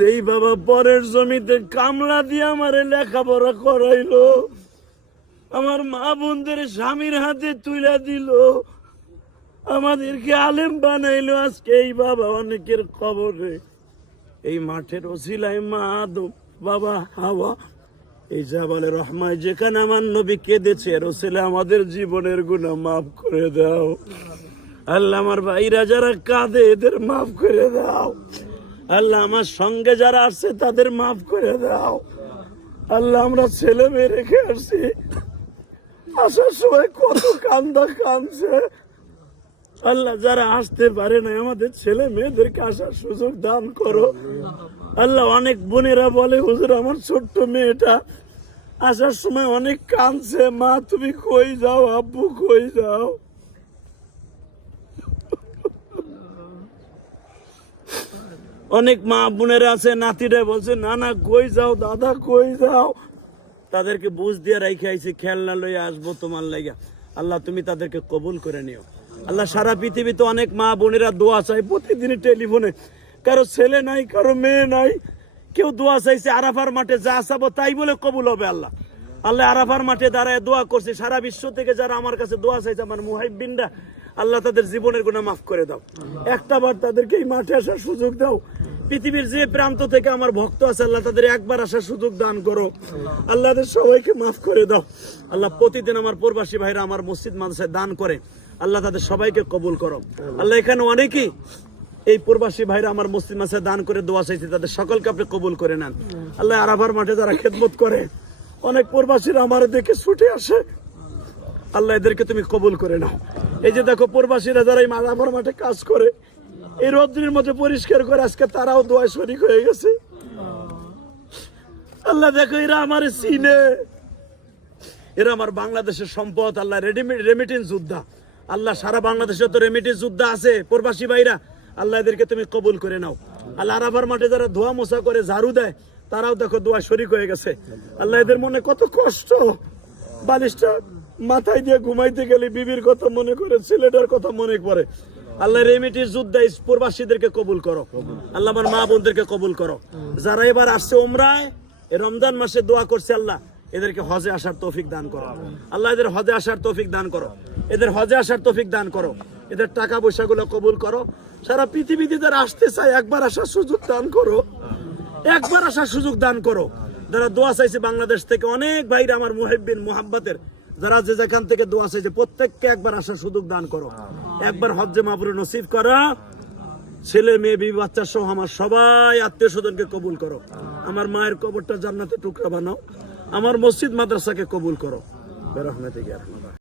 যেই বাবা পরের জমিতে কামলা দিয়ে আমারে লেখাপড়া করাইলো, আমার মা বোনদের স্বামীর হাতে তুলে দিল, আমাদেরকে আলেম বানাইলো, আজকে এই বাবা অনেকের কবরে এই মাঠের ওসিলায় মা আদম, বাবা হাওয়া, এই জাবালে রহমায় যেখানে আমার নবী কেঁদেছে, এর ওসিলায় আমাদের জীবনের গুনাহ মাফ করে দাও। আল্লাহ আমার ভাইরা যারা কাঁদে এদের মাফ করে দাও। আল্লাহ আমার সঙ্গে যারা আসছে তাদের মাফ করে দাও। আল্লাহ আমরা ছেলে মেয়ে রেখে আসছি, আসার সময় কত কান্দা কাঁদছে। আল্লাহ যারা আসতে পারে না আমাদের ছেলে মেয়েদেরকে আসার সুযোগ দান করো। আল্লাহ অনেক বোনেরা বলে হুজুর আমার ছোট্ট মেয়েটা আসার সময় অনেক কাঁদছে, মা তুমি কই যাও, আব্বু কই যাও। অনেক মা বোনেরা আছে নাতিরা বলছে নানা কই যাও, দাদা কই যাও। তাদেরকে বুঝ দিয়ে রেখে আইছি, খেলনা লইয়া আসবো তোমার লাগা। আল্লাহ তুমি তাদেরকে কবুল করে নিও। আল্লাহ সারা পৃথিবীতে অনেক মা বোনেরা দোয়া চাই প্রতিদিনই টেলিফোনে, কারো ছেলে নাই, কারো মেয়ে নাই, কেউ দোয়া চাইছে। আরাফার মাঠে যা চাবো তাই বলে কবুল হবে। আল্লাহ আল্লাহ আরাফার মাঠে দাঁড়ায় দোয়া করছে, সারা বিশ্ব থেকে যারা আমার কাছে দোয়া চাইছে আমার মুহাইব্বিনরা, আল্লাহ তাদের জীবনের গুনাহ মাফ করে দাও। একটাবার তাদেরকে এই মাঠে আসার সুযোগ দাও। পৃথিবীর যে প্রান্ত থেকে আমার ভক্ত আছে আল্লাহ তাদের একবার আসার সুযোগ দান করো। আল্লাহ তাদের সবাইকে মাফ করে দাও। আল্লাহ প্রতিদিন আমার প্রবাসী ভাইরা আমার মসজিদ মাদ্রাসায় দান করে, আল্লাহ তাদের সবাইকে কবুল করো। আল্লাহ এখানে অনেকেই এই প্রবাসী ভাইরা আমার মসজিদ মাদ্রাসায় দান করে দোয়া চাইছে, তাদের সকলকে আপনি কবুল করে নেন। আল্লাহ আরাফার মাঠে যারা খেদমত করে, অনেক প্রবাসীরা আমার দেখে ছুটে আসে, আল্লাহ এদেরকে তুমি কবুল করে নাও। এই যে দেখো প্রবাসীরা যারা এই আরাফার মাঠে কাজ করে, এই রৌদ্রের মধ্যে পরিষ্কার করে, আজকে তারাও দোয়ায় শরীক হয়ে গেছে। আল্লাহ দেখো এরা আমার চিনে, এরা আমার বাংলাদেশের সম্পদ। আল্লাহ রেমিটেন্স যোদ্ধা, আল্লাহ সারা বাংলাদেশে তো রেমিটেন্স যোদ্ধা আছে প্রবাসী ভাইরা, আল্লাহ এদেরকে তুমি কবুল করে নাও। আল্লাহ আরাফার মাঠে যারা ধোয়া মোছা করে ঝাড়ু দেয়, তারাও দেখো দোয়া শরীক হয়ে গেছে। আল্লাহ এদের মনে কত কষ্ট, বালিশটা মাথায় দিয়ে ঘুমাইতে গেলে বিবির কথা মনে করে, ছেলেটার কথা মনে পড়ে। আল্লাহ রেমিটেন্স যোদ্ধা প্রবাসীদেরকে কবুল করো। আল্লাহ আমার মা বোনদেরকে কবুল করো। যারা এবার আসছে উমরায় রমজান মাসে দোয়া করছে, আল্লাহ এদেরকে হজে আসার তৌফিক দান করো। আল্লাহ এদের হজে আসার তৌফিক দান করো, এদের হজে আসার তৌফিক দান করো, এদের টাকা পয়সা গুলো কবুল করো। সারা পৃথিবীতে যারা আসতে চায় একবার আসার সুযোগ দান করো, একবার আসার সুযোগ দান করো। যারা দোয়া চাইছে বাংলাদেশ থেকে অনেক ভাইরা আমার মুহিব্বিন মুহাব্বতের, যারা যে যেখান থেকে দোয়া চাইছে প্রত্যেককে একবার আসার সুযোগ দান করো, একবার হজ্জে মাবরুর নসিব করো। ছেলে মেয়ে বিবি বাচ্চা সহ আমার সবাই আত্মীয় স্বজনকে কবুল করো। আমার মায়ের কবরটা জান্নাতে টুকরা বানাও, আমার মসজিদ মাদ্রাসাকে কবুল করো। বেরহমাতিকা।